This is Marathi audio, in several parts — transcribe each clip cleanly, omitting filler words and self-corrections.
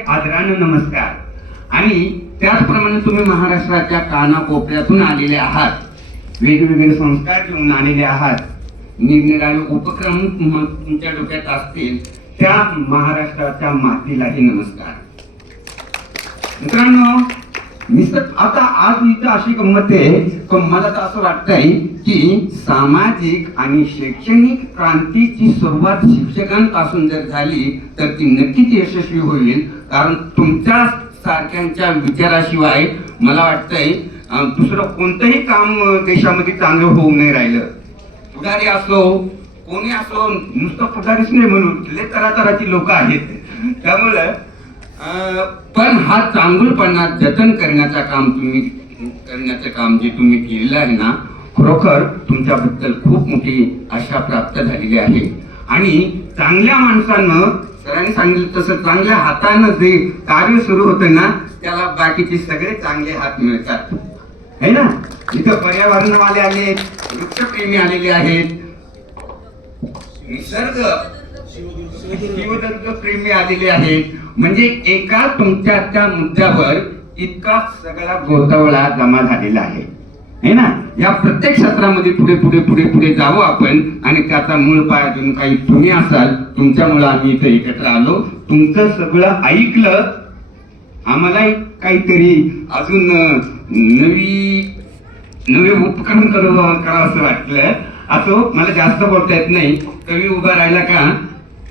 आदराने नमस्कार. आणि त्याचप्रमाणे तुम्ही महाराष्ट्राच्या कानाकोपऱ्यातून आलेले आहात, वेगवेगळे संस्कार घेऊन आलेले आहात, निरनिराळे उपक्रम तुमच्या डोक्यात असतील, त्या महाराष्ट्राच्या मातीलाही नमस्कार. मित्रांनो, आता आज इथं अशी गंमत आहे की मला तर असं वाटतंय की सामाजिक आणि शैक्षणिक क्रांतीची सुरुवात शिक्षकांपासून जर झाली तर ती नक्कीच यशस्वी होईल. कारण तुमच्या सारख्यांच्या विचाराशिवाय मला वाटतंय दुसरं कोणतंही काम देशामध्ये चांगलं होऊ नाही राहिलं. पुढारी असो, कोणी असो, नुसतं पुढारीच नाही म्हणून लय तऱ्हातऱ्हाची लोक आहेत. त्यामुळं पण हा चांगुलपणा जतन करण्याचं काम जे तुम्ही केलेलं आहे ना, खरोखर तुमच्याबद्दल खूप मोठी आशा प्राप्त झालेली आहे. आणि चांगल्या माणसानं, सरांनी सांगितलं तसं, चांगल्या हातानं जे कार्य सुरू होतं ना, त्याला बाकीचे सगळे चांगले हात मिळतात, है ना. इथं पर्यावरणवाले आलेत, वृक्षप्रेमी आलेले आहेत, निसर्ग जीवदत्त प्रेमी आलेले आहेत. म्हणजे एका तुमच्या त्या मुद्द्यावर इतका सगळा गोतावळा जमा झालेला आहे, है ना. या प्रत्येक क्षेत्रामध्ये पुढे पुढे पुढे पुढे जावं आपण. आणि त्याचा मूळ पाय अजून काही तुम्ही असाल, तुमच्यामुळे आम्ही इथे एकत्र आलो. तुमचं सगळं ऐकलं, आम्हाला काहीतरी अजून नवे उपक्रम करावं असं वाटलं. असं मला जास्त बोलता येत नाही. कवी उभा राहिला का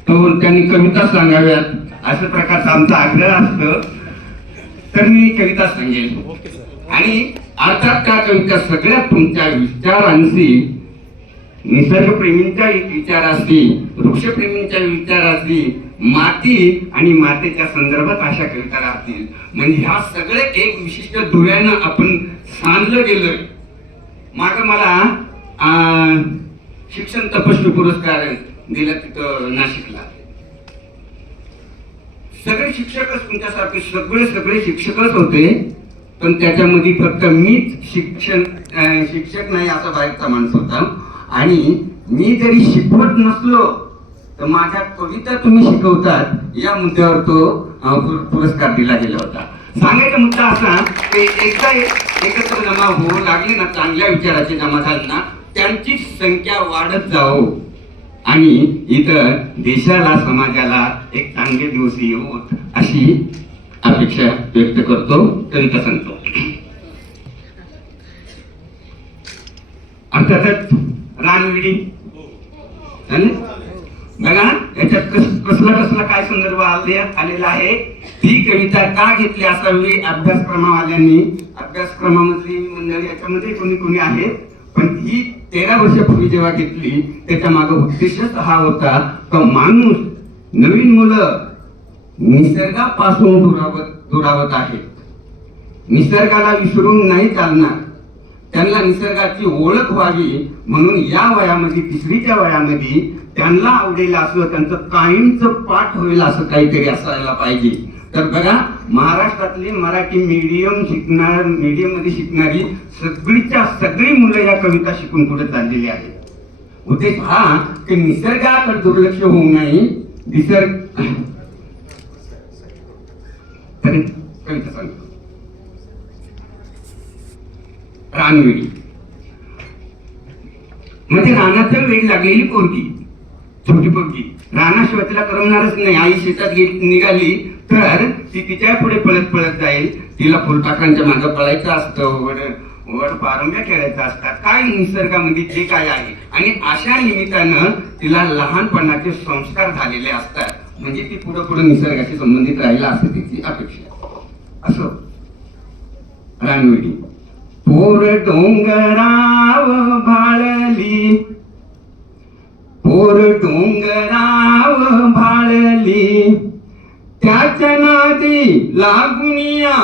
तो त्यांनी कविता सांगाव्यात, अशा प्रकारचा आमचा आग्रह असतो. तर मी कविता सांगेन. आणि अर्थात त्या कविता सगळ्या तुमच्या विचारांशी, निसर्गप्रेमींच्या विचारांशी, वृक्षप्रेमींच्या विचारांशी, माती आणि मातेच्या संदर्भात अशा कविता राहतील. म्हणजे ह्या सगळे एक विशिष्ट दुव्यानं आपण सांधलं गेलं. माग मला शिक्षण तपस्वी पुरस्कार दिला तिथं नाशिकला. सगळे शिक्षकच तुमच्यासारखे सगळे शिक्षकच होते. पण त्याच्यामध्ये फक्त मीच शिक्षक नाही असा बाहेरचा माणूस होता. आणि मी जरी शिकवत नसलो तर माझ्या कविता तुम्ही शिकवतात या मुद्द्यावर तो पुरस्कार दिला गेला होता. सांगायचा मुद्दा असा की एकदा एकत्र जमा होऊ लागले ना, चांगल्या विचाराची जमा झाली ना, त्यांची संख्या वाढत जावो आणि इथं देशाला, समाजाला एक चांगले दिवस येवोत अशी अपेक्षा व्यक्त करतो. कविता सांगतो. अर्थातच रानविडी बघा, याच्यात कसला काय संदर्भ आलेला आहे. ती कविता का घेतली असावी अभ्यासक्रमावाल्यांनी, अभ्यासक्रमामधली मंडळी याच्यामध्ये कोणी आहे. पण ही 13 वर्षापूर्वी जेव्हा घेतली त्याच्या मागे उद्देशच हा होता की माणूस, नवीन मुलं निसर्गापासून दुरावत आहेत. निसर्गाला विसरून नाही चालणार, त्यांना निसर्गाची ओळख व्हावी म्हणून या वयामध्ये, 3रीच्या वयामध्ये त्यांना आवडेल असं, त्यांचं कायमचं पाठ होईल असं काहीतरी असायला पाहिजे. तर बघा, महाराष्ट्रातली मराठी मीडियम मध्ये शिकणारी सगळी मुलं या कविता शिकून पुढे चाललेली आहेत. उद्देश हा की निसर्गाकडे दुर्लक्ष होऊ नये. कविता सांगतो. रानवेळी म्हणजे रानाच्या वेळी लागलेली पोरगी, छोटी पोरगी, रानाशिवाय तिला करमणारच नाही. आई शेतात निघाली तर ती तिच्या पुढे पळत जाईल. तिला फुलपाखरांच्या मागे पळायचं असतं, वड पारंब्या खेळायच्या असतात, काय निसर्गामध्ये जे काय आहे. आणि अशा निमित्तानं तिला लहानपणाचे संस्कार झालेले असतात. म्हणजे ती पुढे निसर्गाशी संबंधित राहिला असं तिची अपेक्षा. असो रानवेळी. पोर डोंगराव भाळली, पोर डोंगराव भाळली, त्याच्या नादी लागुनिया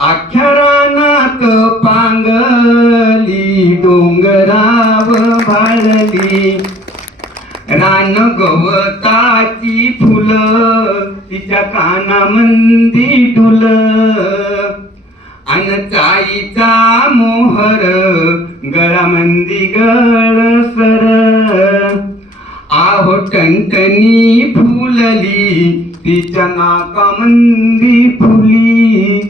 अख्ख्या रानात पांगली. डोंगराव भाळली, रान गवताची फुलं तिच्या कानामंदी डुल, अनचाईचा मोहर गळामंदी गळसर. आहो टणटणी फुलली तिच्या नाकामंदी फुली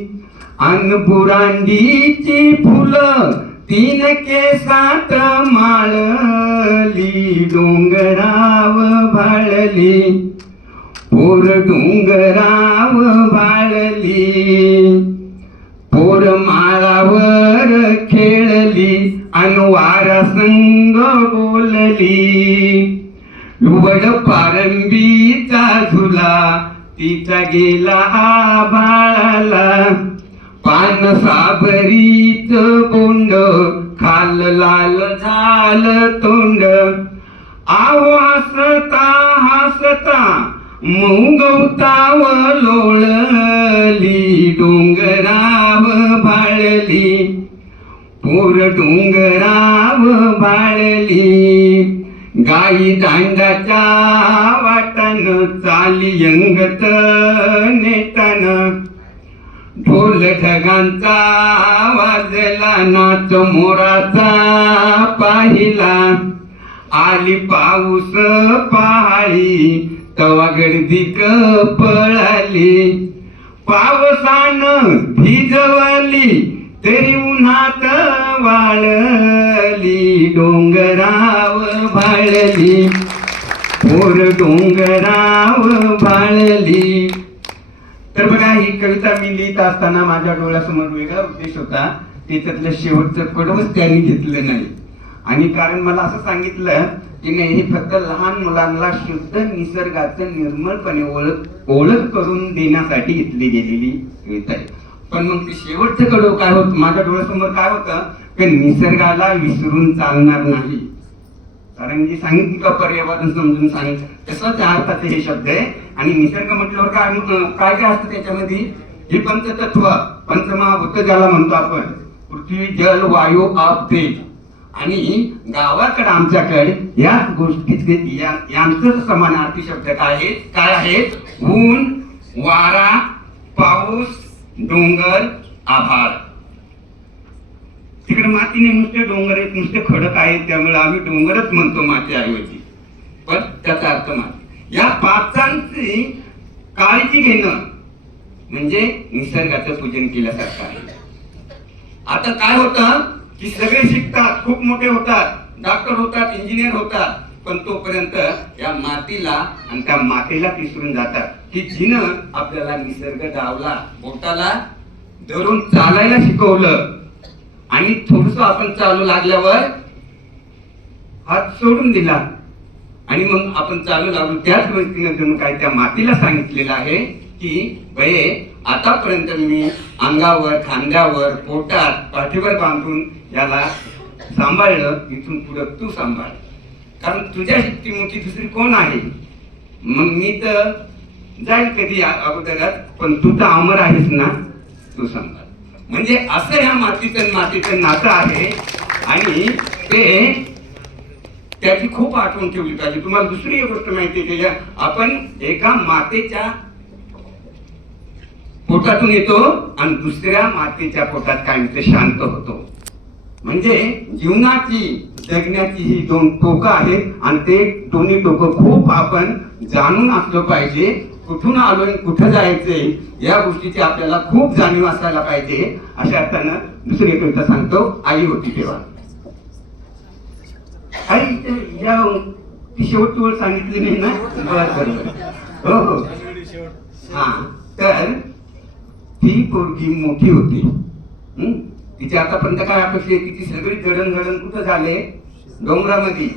अन बुरांडीची फुलं तीन केसात माळली डोंगराव भाळली पोर डोंगराव भाळली पोर माळावर खेळली अन वारा संग बोलली वड पारंबीचा झुला तिचा गेला आभाळाला पान साबरीच बोंड खाल लाल झाल तोंड आहो हसता हसता मुंगवताव लोळली डोंगराव भाळली पोर डोंगराव भाळली गाई दांडाच्या वाटन चाली यंगत नेटन ढोल ढगांचा वाजला नाच मोराचा पाहिला आली पाऊस पहाळी तवा गर्दीक पळाली पावसान भिजवली तरी उन्हात वाळली डोंगराव भाळली पोर डोंगराव भाळली. तर बघा ही कविता मी लिहित असताना माझ्या डोळ्यासमोर वेगळा उद्देश होता. त्याच्यातलं शेवटचं कडवच त्यांनी घेतलं नाही. आणि कारण मला असं सांगितलं की नाही हे फक्त लहान मुलांना शुद्ध निसर्गाचं निर्मळपणे ओळख करून देण्यासाठी घेतली गेलेली कविता आहे. पण मग ते शेवटचं कडव काय होत माझ्या डोळ्यासमोर काय होतं की निसर्गाला विसरून चालणार नाही. कारण जी सांगितली का पर्यावरण समजून सांगितलं तसं त्या अर्थाचे हे शब्द आहे. आणि निसर्ग म्हटल्यावर काय काय असतं त्याच्यामध्ये हे पंचतत्व पंचमहाभूत ज्याला म्हणतो आपण पृथ्वी जल वायू आप तेज. आणि गावाकडे आमच्याकडे याच गोष्टी यांचं समानार्थी शब्द काय आहेत ऊन वारा पाऊस डोंगर आभाळ. तिकडे मातीने नुसते डोंगर आहेत नुसते खडक आहेत त्यामुळे आम्ही डोंगरच म्हणतो माती ऐवजी. पण त्याचा अर्थ माती या पाचांची काळजी घेणं म्हणजे निसर्गाचं पूजन केल्यासारखं आहे. आता काय होतं की सगळे शिकतात खूप मोठे होतात डॉक्टर होतात इंजिनियर होतात पण तोपर्यंत या मातीला आणि त्या मातेला विसरून जातात की जिनं आपल्याला निसर्ग डावला बोटाला धरून चालायला शिकवलं आणि थोडस आपण चालू लागल्यावर हात सोडून दिला आणि मग आपण चालू लागलो. त्याच गोष्टीने जणू काय त्या मातीला सांगितलेलं आहे की बये आतापर्यंत मी अंगावर खांद्यावर पोटात पाठीवर बांधून याला सांभाळलं इथून पुढे तू सांभाळ. कारण तुझ्या इतकी मोठी दुसरी कोण आहे. मग मी तर जाईल कधी अगोदरात पण तू तर अमर आहेस ना तू सांभाळ. म्हणजे असं ह्या मातीचं नातं आहे आणि ते त्याची खूप आठवण ठेवली पाहिजे. तुम्हाला दुसरी एक गोष्ट माहिती आहे त्याच्या आपण एका मातेच्या पोटातून येतो आणि दुसऱ्या मातेच्या पोटात कायमचे शांत होतो. म्हणजे जीवनाची जगण्याची ही दोन टोकं आहेत आणि ते दोन्ही टोकं खूप आपण जाणून असलं पाहिजे. कुठून आलो आणि कुठं जायचंय या गोष्टीची आपल्याला खूप जाणीव असायला पाहिजे. अशा अर्थानं दुसरी एक कविता सांगतो. आई होती तेव्हा आई ती शेवटची वेळ सांगितली नाही ना बरोबर हो हो हा. तर ती पोरगी मोठी होती तिच्या आतापर्यंत काय अपेक्षा आहे की ती सगळी जडणघडण कुठं झाले डोंगरामध्ये.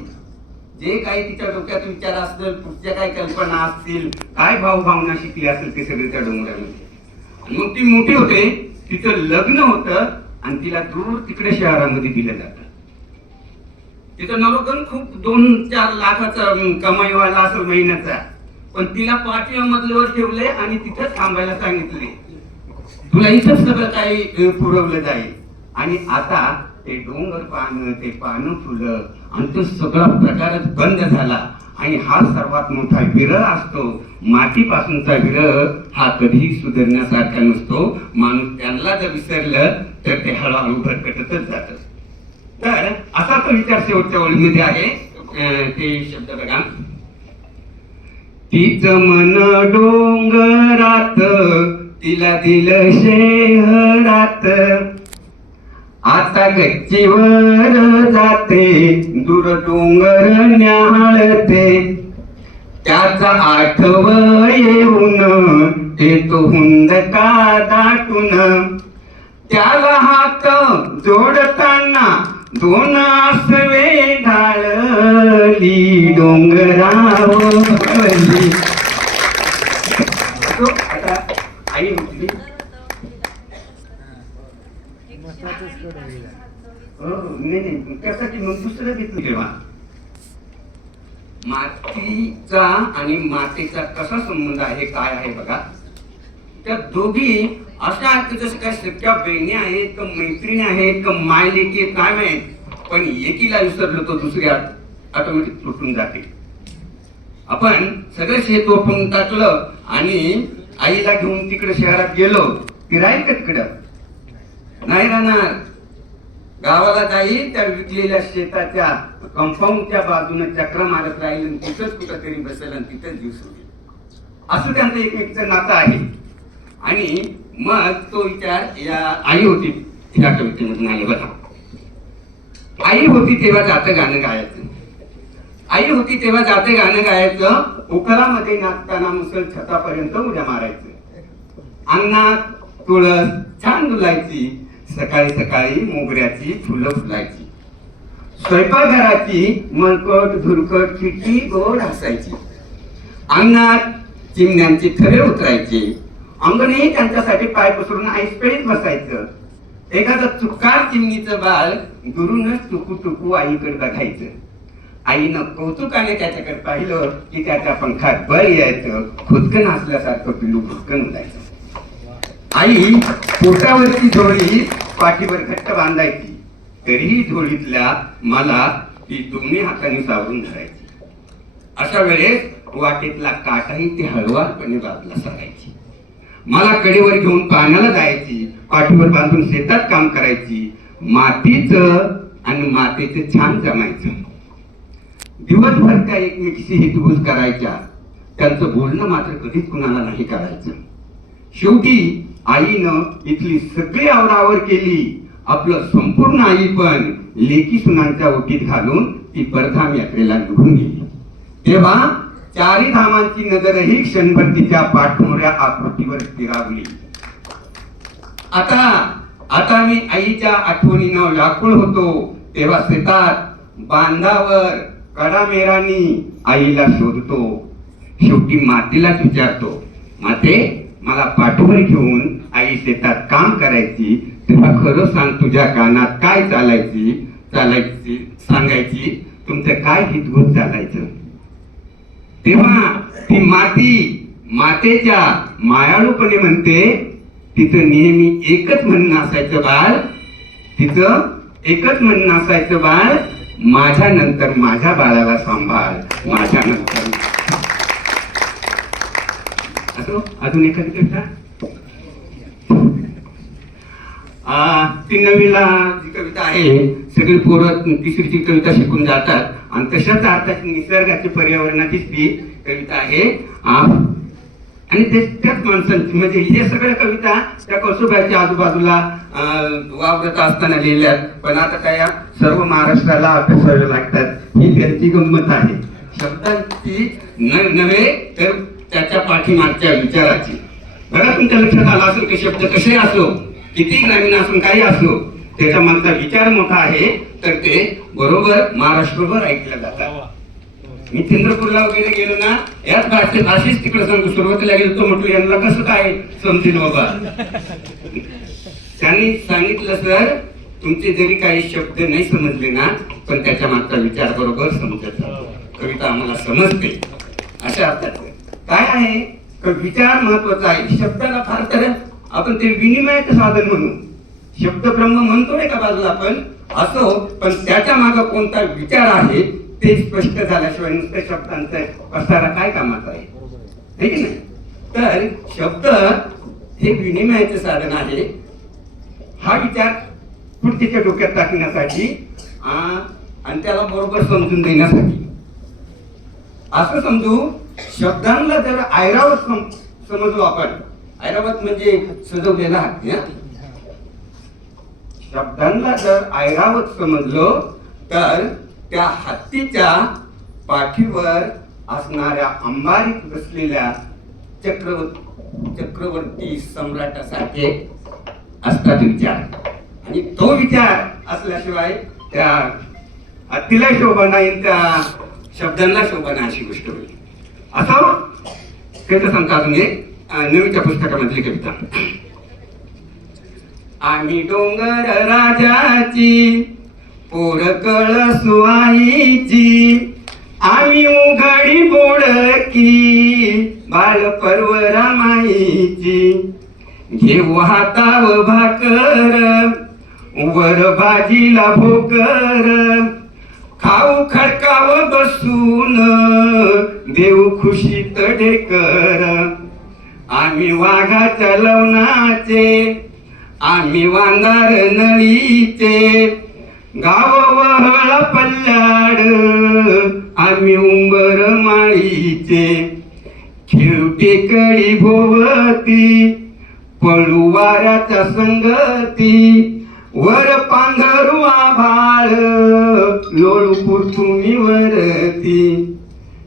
जे काही तिच्या डोक्यात विचार असतील पुढच्या काही कल्पना असतील काय भावभावना शिकली असेल ते सगळे त्या डोंगरामध्ये. आणि मग ती मोठी होते तिचं लग्न होतं आणि तिला दूर तिकडे शहरामध्ये दिलं जातं. तिचं नवरकन खूप 2-4 लाखाचा कमाईवाला असेल महिन्याचा पण तिला 5व्या मजल्यावर ठेवले आणि तिथं थांबायला सांगितले. तुला इथंच सगळं काही पुरवलं जाईल. आणि आता ते डोंगर पाहणं ते पानं फुलं आणि तो सगळा प्रकारच बंद झाला. आणि हा सर्वात मोठा विरह असतो. मातीपासूनचा विरह हा कधीही सुधारण्यासारखा नसतो. माणूस त्यांना जर विसरलं तर ते हळूहळू भरकटतच जात. तर असा तो विचार शेवटच्या ओळीमध्ये आहे. ते शब्द बघा तीच मन डोंगरात, तिला दिलं शहरात. आता गच्चीवर जाते, दूर डोंगर न्याहाळते. त्याचा आठव येऊन येतो हुंदका दाटून. त्याला हात जोडताना दोन आसवे ढाळली डोंगरावरली. आता आई म्हटली नाही त्यासाठी मग दुसरं घेतलं. तेव्हा मातीचा आणि मातेचा कसा संबंध आहे काय आहे बघा. त्या दोघी अशा आहेत जसं काय सख्या बहिणी आहेत का मैत्रिणी आहेत का मायलेकी काय माहित, पण एकीला विसरलो तो दुसऱ्या ऑटोमॅटिक तुटून जाते. आपण सगळं शेत ओपून टाकलं आणि आईला घेऊन तिकडे शहरात गेलो ती राहील का तिकडं? नाही राहणार. गावाला जाईल त्या विकलेल्या शेताच्या कंपाऊंडच्या बाजूने चक्र मारत राहील आणि तिथंच कुठंतरी बसेल आणि तिथंच दिवस होईल. असं त्यांचं एकमेकीचं नातं आहे. आणि मग तो विचार या आई होती या कवितेमधून आले बघा. आई होती तेव्हा जातं गाणं गायचं. आई होती तेव्हा जाते गाणं गायचं. उकरामध्ये नाचताना मुसल छतापर्यंत उड्या मारायचं. अंगणात तुळस छान डुलायची. सकाळी सकाळी मोगऱ्याची फुलं फुलायची. स्वयंपाकघराची मलकट धुरकट खिडकी गोड हसायची. अंगणात चिमण्यांची थरे उतरायची. अंगणही त्यांच्यासाठी पाय पसरून ऐसपेळीत बसायचं. एखादं चुकार चिमणीचं बाळ गुरुनच टुकू टुकू आईकडे बघायचं. आईनं कौतुकाने त्याच्याकडे पाहिलं की त्याच्या पंखात बळ यायचं. खुदकन असल्यासारखं पिलू खुदकन उडायचं. आई पोटावरची झोळी पाठीवर घट्ट बांधायची. तरीही झोळीतल्या मला ती दोन्ही हाताने सावरून धरायची. अशा वेळेस वाटेतला काटाही ती हळुवारपणे बाजूला सारायची. मला कडेवर घेऊन पाण्याला जायची. पाठीवर बांधून शेतात काम करायची. मातीचं आणि मातेचं छान जमायचं. दिवसभर त्या एकमेकीशी हितगुज करायच्या. त्यांचं बोलणं मात्र कधीच कुणाला नाही करायचं. शेवटी आईनं इथली सगळी आवरावर केली. आपलं संपूर्ण आई पण लेकी सुनांच्या ओटीत घालून ती परधाम यात्रेला निघून गेली. तेव्हा चारी धामांची नजरही क्षणभर तिच्या पाठमोऱ्या आकृतीवर स्थिरावली. आता मी आईच्या आठवणीनं व्याकुळ होतो. तेव्हा शेतात बांधावर कडामेरानी आईला शोधतो. शेवटी मातेलाच विचारतो, माते मला पाठवर घेऊन आई शेतात काम करायची. तेव्हा खरं सांग तुझ्या कानात काय चालायची सांगायची. तुमचं काय हितगुज चालायचं. तेव्हा ती मातेच्या मायाळूपणे म्हणते, तिचं नेहमी एकच म्हणणं असायचं बाळ. तिचं एकच म्हणणं असायचं बाळ, माझ्या नंतर माझ्या बाळाला सांभाळ. माझ्या नंतर अजून एखादी कविता. ती नवीला जी कविता आहे सगळी पोरं तिसरीची कविता शिकून जातात आणि तशाच अर्थाची निसर्गाची पर्यावरणाचीच ती कविता आहे. आणि त्याच माणसांची म्हणजे हे सगळ्या कविता त्या कसोब्याच्या आजूबाजूला वावरत असताना लिहिल्यात. पण आता त्या सर्व महाराष्ट्राला अभ्यासावे लागतात. ही त्यांची गंमत आहे. शब्दांची नव्हे तर त्याच्या पाठीमागच्या विचाराची. बघा तुमच्या लक्षात आला असेल की शब्द कसे असो, किती ग्रामीण असून काही असो, त्याच्या मागचा विचार मोठा आहे तर ते बरोबर महाराष्ट्रभर ऐकलं जातात. मी चंद्रपूरला वगैरे गेलो ना, याच भाषेच तिकडे सांगतो. सुरुवातीला गेलो तो म्हटलं यांना कसं काय समजेल बाबा. त्यांनी सांगितलं सर तुमचे जरी काही शब्द नाही समजले ना, पण त्याच्या मागचा विचार बरोबर समजत कविता आम्हाला समजते. अशा अर्थात काय आहे विचार महत्वाचा आहे. शब्दाला फार तर आपण ते विनिमयाचं साधन म्हणू. शब्द ब्रह्म म्हणतोय का बाजूला आपण असो, पण त्याच्या मागे कोणता विचार आहे ते स्पष्ट झाल्याशिवाय नुसत्या शब्दांचा पसारा काय कामाचा आहे, है की नाही. तर शब्द हे विनिमयाचं साधन आहे. हा विचार पुढच्या डोक्यात टाकण्यासाठी आणि त्याला बरोबर समजून देण्यासाठी. असं समजू शब्दांना जर ऐरावत समजलो आपण, ऐरावत म्हणजे सजवलेला हात, शब्दांना जर ऐरावत समजलो तर त्या हत्तीच्या पाठीवर असणाऱ्या अंबारीत बसलेल्या चक्रवर्ती सम्राटासारखे असतात विचार, आणि तो विचार असल्याशिवाय त्या हत्तीला शोभा नाही, त्या शब्दांना शोभा नाही, अशी गोष्ट होईल. असं कविता सांगतात. म्हणजे नवीच्या पुस्तकामधली कविता. आम्ही डोंगर राजाची पोर कळसुआईची, आम्ही उघडी बोडकी बाळ परवरा माईची, घेऊ हाताव भाकर वर भाजीला भोकर, खाऊ खडकाव बसून देऊ खुशीत ढेकर. आम्ही वाघाच्या लवणाचे, आम्ही वांदार नळीचे, गाव वहळ पल्लाड आम्ही उंबर माळीचे, खिळटेकडी भोवती पळू वाऱ्याच्या संगती, वर पांघरू आभाळ लोळू पुरतुनी वरती,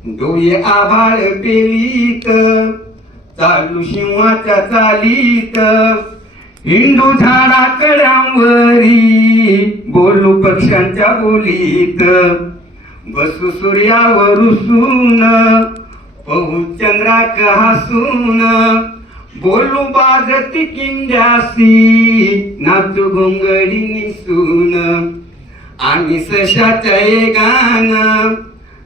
डोळे आभाळ पेलीत चालू शिवाच्या चालीत, हिंदू झाडा कड्यांवरी बोलू पक्ष्यांच्या बोलीत, बसू सूर्यावर उसून पहू चंद्राक हसून, बोलू बाजती किंड्यासी नाचू घोंगडी निसून, आम्ही सशाच्या एगान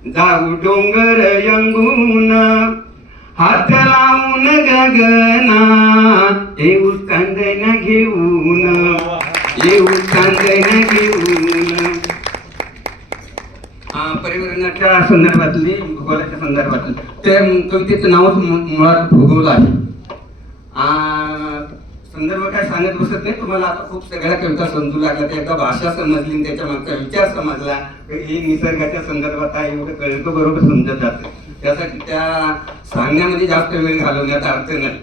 जाऊ डोंगर यंगून, हात लावून गगना येऊ चांदण्या घेऊन, येऊ चांदण्या घेऊन. पर्यावरणाच्या संदर्भातली, भूगोलाच्या संदर्भातली त्या कवितेचं नावच मुळात भूगोल आहे. संदर्भ काय सांगत बसत नाही तुम्हाला. आता खूप सगळ्या कविता समजू लागल्या, एकदा भाषा समजली, त्याच्या मागचा विचार समजला, हे निसर्गाच्या संदर्भात आहे एवढं कळतं, बरोबर समजत जातं. त्यासाठी त्या सांगण्यामध्ये जास्त वेळ घालवण्यात अर्थ नाही.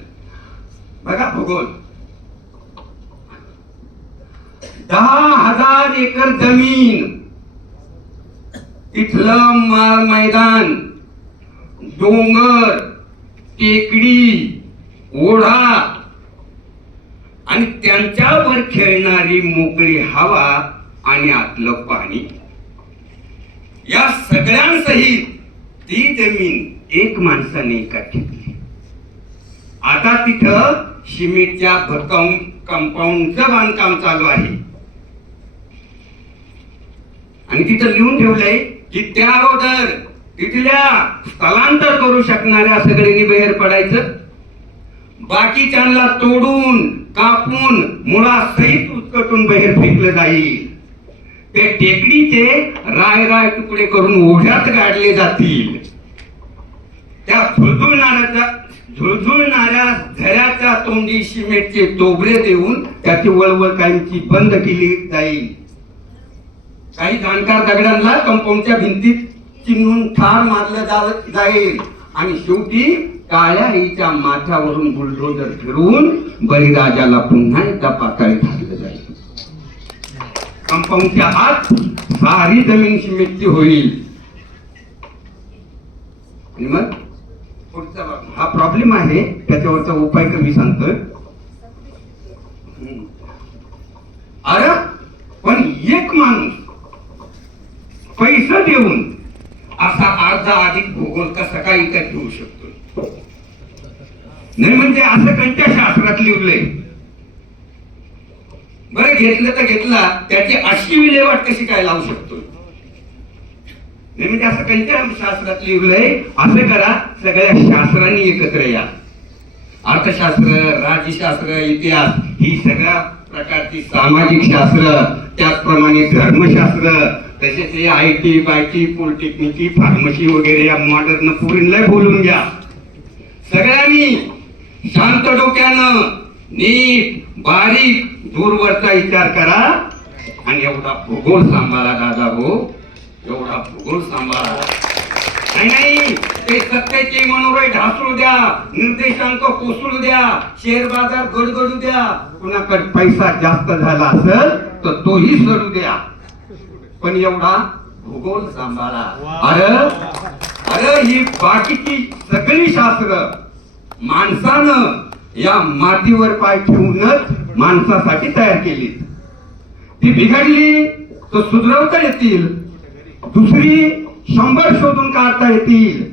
बघा भूगोल, 10,000 एकर जमीन, तिथलं मैदान, डोंगर, टेकडी, ओढा आणि त्यांच्यावर खेळणारी मोकळी हवा आणि आतलं पाणी, या सगळ्यांसहित ती जमीन एक माणसाने एका ठेवली. आता तिथं सिमेंटच्या कंपाऊंडचं बांधकाम चालू आहे, आणि तिथं लिहून ठेवलंय की त्या अगोदर तिथल्या स्थलांतर करू शकणाऱ्या सगळ्यांनी बाहेर पडायचं, बाकीच्यांना तोडून कापून मुळासहित उचकटून बाहेर फेकलं जाईल. ते टेकडीचे राय राय तुकडे करून ओढ्यात गाडले जातील. त्या झुळझुळणाऱ्या झऱ्याच्या तोंडी सिमेंटचे तोबरे देऊन त्याची वळवळ कायमची बंद केली जाईल. काही जाणकार दगडांना कंपाऊंडच्या भिंतीत चिन्हून ठार मारलं जाईल, आणि शेवटी काळ्या आईच्या माथ्यावरून बुलडोजर फिरवून बळीराजाला पुन्हा एकदा पाताळी घातलं जाईल. कंपाऊंडच्या आत सारी जमीन सिमेंटची होईल. आणि मग पुढचा हा प्रॉब्लेम आहे, त्याच्यावरचा उपाय कमी सांगतोय. अरे पण एक माणूस पैसा देऊन असा अर्धा अधिक भूगोल कसा काय विकत घेऊ शकतो? नाही म्हणजे असं कोणत्या शास्त्रात लिहिलंय? बरं घेतलं तर घेतला, त्याची अशी विल्हेवाट कशी काय लावू शकतो? नाही म्हणजे असं कोणत्या शास्त्रात लिहिलंय? असं करा, सगळ्या शास्त्रांनी एकत्र या. अर्थशास्त्र, राज्यशास्त्र, इतिहास, ही सगळ्या प्रकारची सामाजिक शास्त्र, त्याचप्रमाणे धर्मशास्त्र, तसेच हे IT, बायटी, पॉलिटेक्निक, फार्मसी वगैरे या मॉडर्न पोरींना बोलून घ्या. सगळ्यांनी शांत डोक्यानं नीट बारीक दूरवरचा विचार करा आणि एवढा भूगोल सांभाळा दादा हो, एवढा भूगोल सांभाळा. नाही, ते सत्तेचे मनोरे ढासळू द्या, निर्देशांक कोसळू द्या, शेअर बाजार गडगडू द्या, कुणाकडे पैसा जास्त झाला असेल तर तोही सडू द्या, पण एवढा भूगोल सांभाळा. अरे ही बाकीची सगळी शास्त्र माणसानं या मातीवर पाय ठेवूनच माणसासाठी तयार केली. ती बिघडली तर सुधरवता येतील, दुसरी 100 शोधून काढता येतील,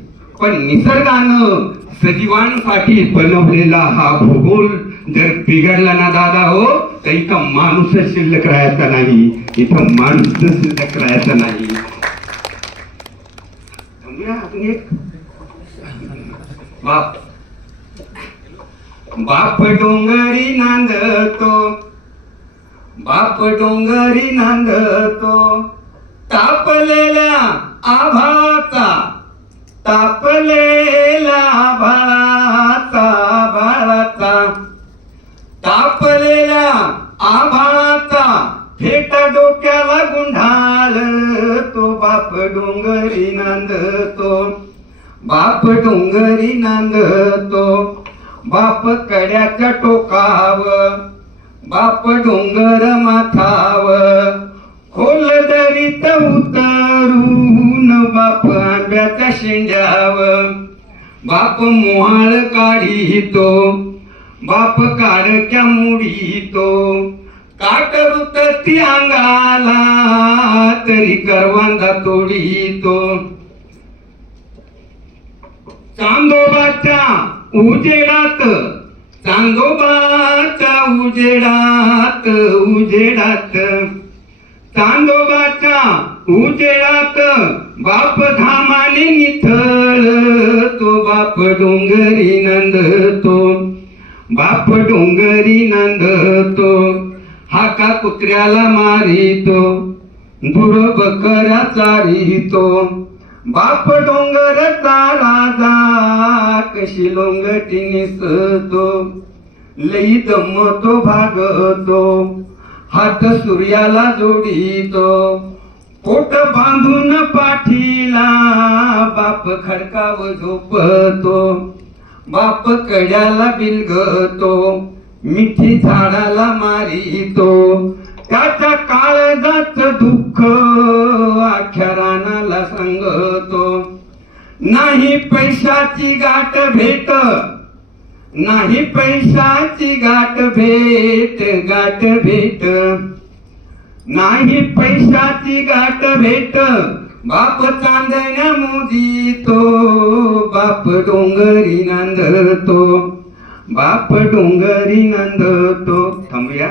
पण निसर्गानं सजीवांसाठी बनवलेला हा भूगोल जर बिघडला ना दादा हो, तर इथं माणूस शिल्लक राहायचा नाही, इथं माणूस शिल्लक राहायचा नाही. अजून एक बाप डोंगरी नांदतो, बाप डोंगरी नांदतो, तापलेल्या आभाचा, तापलेल्या आभाचा, बाळाचा, तापलेल्या आभाचा फेटा डोक्याला गुंढाळ, तो बाप डोंगरी नांदतो, बाप डोंगरी नांदतो, बाप कड्याच्या टोकावर, बाप डोंगर माथावर, खोल दरीत उतरून बाप आंब्याच्या शेंड्यावर, बाप मोहाळ काढितो, बाप काडक्या मुडीतो, काट रुतती अंगाला तरी करवंदा तोडीतो. चांदोबाच्या उजेडात, चांदोबाच्या उजेडात, उजेडात, चांदोबाच्या उजेडात बाप धामाने निथळ, तो बाप डोंगरी नंदतो, बाप डोंगरी नंदतो, हाका कुत्र्याला मारितो, दूर बकऱ्या चारितो, बाप डोंगरचा राजा कशी लोंगटी निसतो, लई दमतो भागतो, हात सूर्याला जोडीतो, पोट बांधून पाठीला बाप खडकाव झोपतो, बाप कड्याला बिलगतो, मिठी झाडाला मारितो, त्याच्या काळजात दुःख अख्ख्या रानाला सांगतो. नाही पैशाची गाठ भेट, नाही पैशाची गाठ भेट, गाठ भेट, नाही पैशाची गाठ भेट, बाप चांदण्या मोजितो, बाप डोंगरी नांदतो, बाप डोंगरी नांदतो. थांबूया.